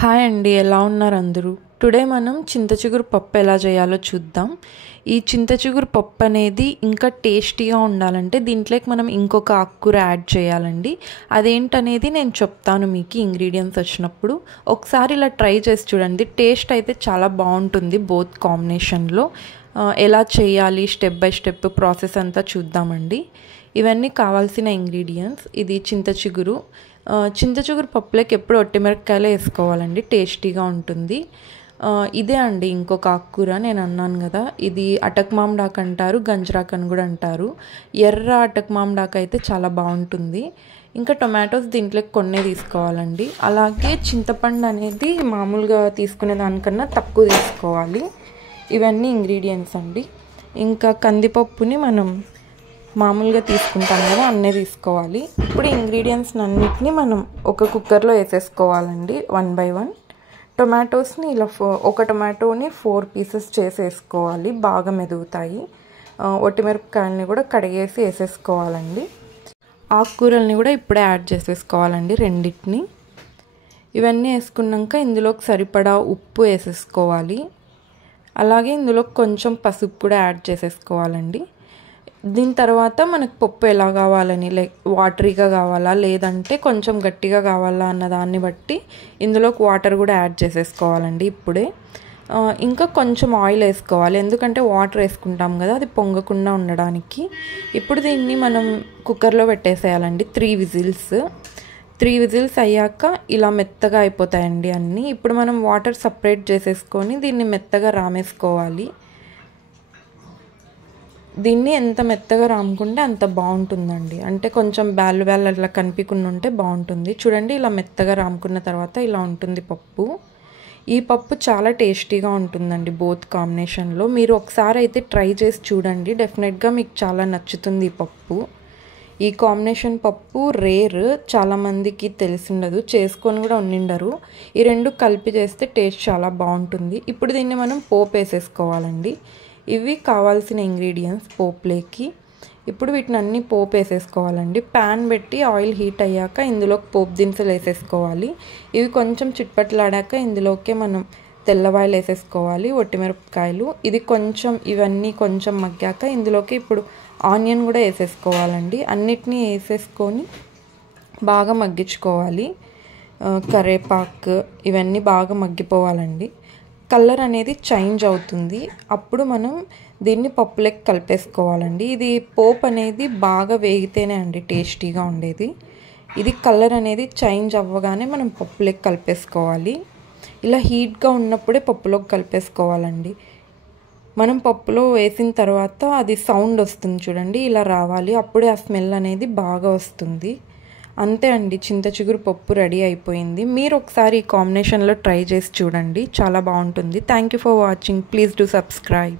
Hi అండి, ఎలా ఉన్నారు అందరూ? టుడే మనం చింతచిగురు పప్పు ఎలా చేయాలో చూద్దాం. ఈ చింతచిగురు పప్పు అనేది ఇంకా టేస్టీగా ఉండాలంటే దీంట్లోకి మనం ఇంకొక ఆకుకూర యాడ్ చేయాలండి. అదేంటనేది నేను చెప్తాను మీకు ఇంగ్రీడియంట్స్ వచ్చినప్పుడు. ఒకసారి ఇలా ట్రై చేసి చూడండి, టేస్ట్ అయితే చాలా బాగుంటుంది బోత్ కాంబినేషన్లో. ఎలా చేయాలి స్టెప్ బై స్టెప్ ప్రాసెస్ అంతా చూద్దామండి. ఇవన్నీ కావాల్సిన ఇంగ్రీడియంట్స్. ఇది చింతచిగురు పప్పులోకి ఎప్పుడు ఒట్టిమిరపకాయలే వేసుకోవాలండి, టేస్టీగా ఉంటుంది. ఇదే అండి ఇంకొక ఆకుకూర నేను అన్నాను కదా, ఇది అటక్ మామిడాకు అంటారు, గంజరాక్ అని కూడా అంటారు. ఎర్ర అటక్ మామిడాకు అయితే చాలా బాగుంటుంది. ఇంకా టొమాటోస్ దీంట్లోకి కొన్నే తీసుకోవాలండి. అలాగే చింతపండు అనేది మామూలుగా తీసుకునే దానికన్నా తక్కువ తీసుకోవాలి. ఇవన్నీ ఇంగ్రీడియంట్స్ అండి. ఇంకా కందిపప్పుని మనం మామూలుగా తీసుకుంటాం కదా, అన్నీ తీసుకోవాలి. ఇప్పుడు ఇంగ్రీడియంట్స్ అన్నిటిని మనం ఒక కుక్కర్లో వేసేసుకోవాలండి 1 by 1. టొమాటోస్ని ఇలా ఒక టొమాటోని 4 పీసెస్ చేసి వేసుకోవాలి, బాగా మెదుగుతాయి. ఒట్టిమిరపకాయలని కూడా కడిగేసి వేసేసుకోవాలండి. ఆకుకూరల్ని కూడా ఇప్పుడే యాడ్ చేసేసుకోవాలండి రెండింటిని. ఇవన్నీ వేసుకున్నాక ఇందులోకి సరిపడా ఉప్పు వేసేసుకోవాలి. అలాగే ఇందులోకి కొంచెం పసుపు కూడా యాడ్ చేసేసుకోవాలండి. దీని తర్వాత మనకు పప్పు ఎలా కావాలని, లైక్ వాటరీగా కావాలా లేదంటే కొంచెం గట్టిగా కావాలా అన్న దాన్ని బట్టి ఇందులోకి వాటర్ కూడా యాడ్ చేసేసుకోవాలండి ఇప్పుడే. ఇంకా కొంచెం ఆయిల్ వేసుకోవాలి, ఎందుకంటే వాటర్ వేసుకుంటాం కదా, అది పొంగకుండా ఉండడానికి. ఇప్పుడు దీన్ని మనం కుక్కర్లో పెట్టేసేయాలండి 3 విజిల్స్. 3 విజిల్స్ అయ్యాక ఇలా మెత్తగా అయిపోతాయండి అన్నీ. ఇప్పుడు మనం వాటర్ సపరేట్ చేసేసుకొని దీన్ని మెత్తగా రామేసుకోవాలి. దీన్ని ఎంత మెత్తగా రాముకుంటే అంత బాగుంటుందండి. అంటే కొంచెం బ్యాలు అట్లా కనిపించకుండా ఉంటే బాగుంటుంది. చూడండి, ఇలా మెత్తగా రాముకున్న తర్వాత ఇలా ఉంటుంది పప్పు. ఈ పప్పు చాలా టేస్టీగా ఉంటుందండి బోత్ కాంబినేషన్లో. మీరు ఒకసారి అయితే ట్రై చేసి చూడండి, డెఫినెట్గా మీకు చాలా నచ్చుతుంది ఈ పప్పు. ఈ కాంబినేషన్ పప్పు రేర్, చాలామందికి తెలిసిండదు, చేసుకొని కూడా ఉండిండరు. ఈ రెండు కలిపి చేస్తే టేస్ట్ చాలా బాగుంటుంది. ఇప్పుడు దీన్ని మనం పోపు వేసేసుకోవాలండి. ఇవి కావాల్సిన ఇంగ్రీడియంట్స్ పోపులేకి. ఇప్పుడు వీటిని అన్ని పోపు వేసేసుకోవాలండి. ప్యాన్ పెట్టి ఆయిల్ హీట్ అయ్యాక ఇందులోకి పోపు దినుసులు వేసేసుకోవాలి. ఇవి కొంచెం చిట్పట్లాడాక ఇందులోకే మనం తెల్లవాయలు వేసేసుకోవాలి, ఒట్టిమిరపకాయలు. ఇవన్నీ కొంచెం మగ్గాక ఇందులోకి ఇప్పుడు ఆనియన్ కూడా వేసేసుకోవాలండి. అన్నిటినీ వేసేసుకొని బాగా మగ్గించుకోవాలి. కరివేపాకు ఇవన్నీ బాగా మగ్గిపోవాలండి. కలర్ అనేది చేంజ్ అవుతుంది, అప్పుడు మనం దీన్ని పప్పులోకి కలిపేసుకోవాలండి. ఇది పోపు అనేది బాగా వేగితేనే అండి టేస్టీగా ఉండేది. ఇది కలర్ అనేది చేంజ్ అవ్వగానే మనం పప్పులోకి కలిపేసుకోవాలి. ఇలా హీట్గా ఉన్నప్పుడే పప్పులోకి కలిపేసుకోవాలండి. మనం పప్పులో వేసిన తర్వాత అది సౌండ్ వస్తుంది చూడండి, ఇలా రావాలి, అప్పుడే ఆ స్మెల్ అనేది బాగా వస్తుంది. అంతే అండి, చింతచిగురు పప్పు రెడీ అయిపోయింది. మీరు ఒకసారి ఈ కాంబినేషన్లో ట్రై చేసి చూడండి, చాలా బాగుంటుంది. Thank you for watching. Please do subscribe.